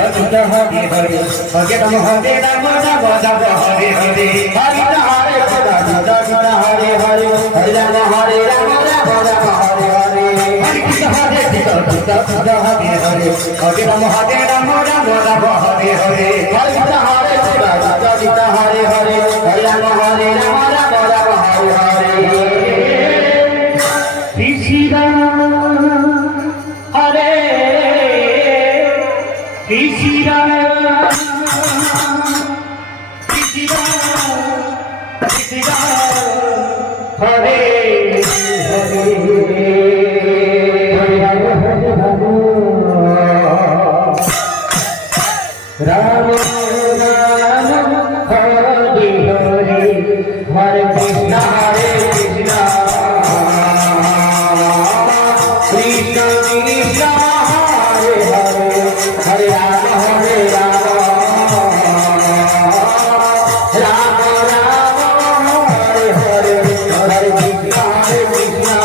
Krishna Hare Hare Hare Rama Rama Rama Hare Hare Hare Hare Krishna Krishna Hare Hare Hare Rama Rama Rama Hare Hare Hare Krishna Hare Krishna Krishna Krishna Hare Hare Hare Rama Rama Rama Hare Hare Hare Krishna Hare Krishna Krishna Krishna Hare Hare Hare Rama Rama Rama Hare Hare Krishna Hare Krishna Krishna Krishna Hare Hare Hare Rama Rama Hare Hare Hare Krishna Hare Krishna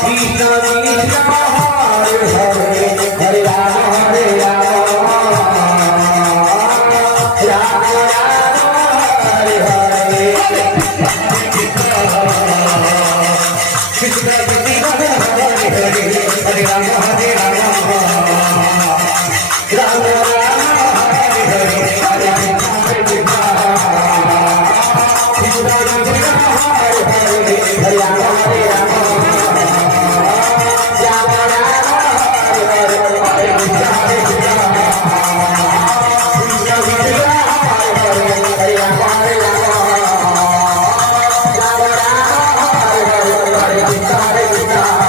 Krishna Krishna Hare Hare Hare Rama Rama Rama Hare Hare Hare Krishna Krishna Krishna Krishna Hare Hare Hare Rama Hare